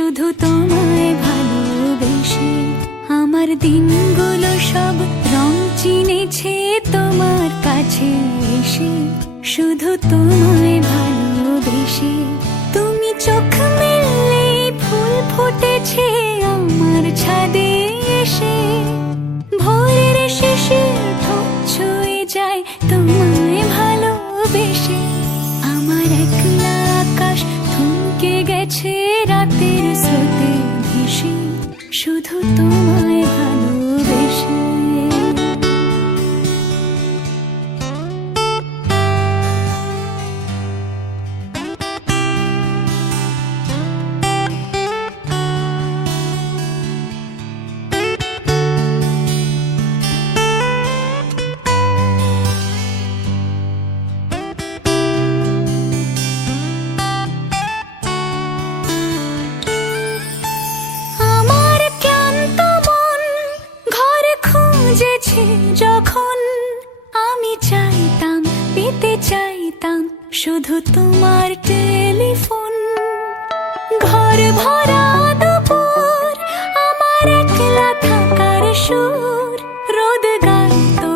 শুধু তোমায় ভালোবেসে। আমার দিনগুলো সব রং চিনেছে তোমার কাছে এসে, শুধু তোমায় ভালোবেসে। তুমি চোখ মেললে ফুল ফুটেছে আমার ছাদে এসে, ভোরের শেষে ঠোঁট ছুঁয়ে যায় তোমায় ভালোবেসে। আমার একলা আকাশ থমকে গেছে রাতের স্রোতে ভেসে, শুধু তোমায় ভালোবেসে। যখন আমি চাইতাম, পেতে চাইতাম শুধু তোমার টেলিফোন। ঘর ভরা দুপুর, আমার একলা থাকার সুর, রোদ গাইতো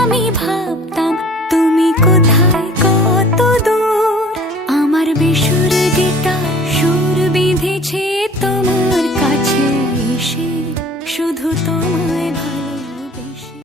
আমি ভাবতাম তুমি কোথায় কত দূর। আমার বেসুর গিটার সুর বিঁধেছে তোমার কাছে এসে, শুধু তোমায় ভালো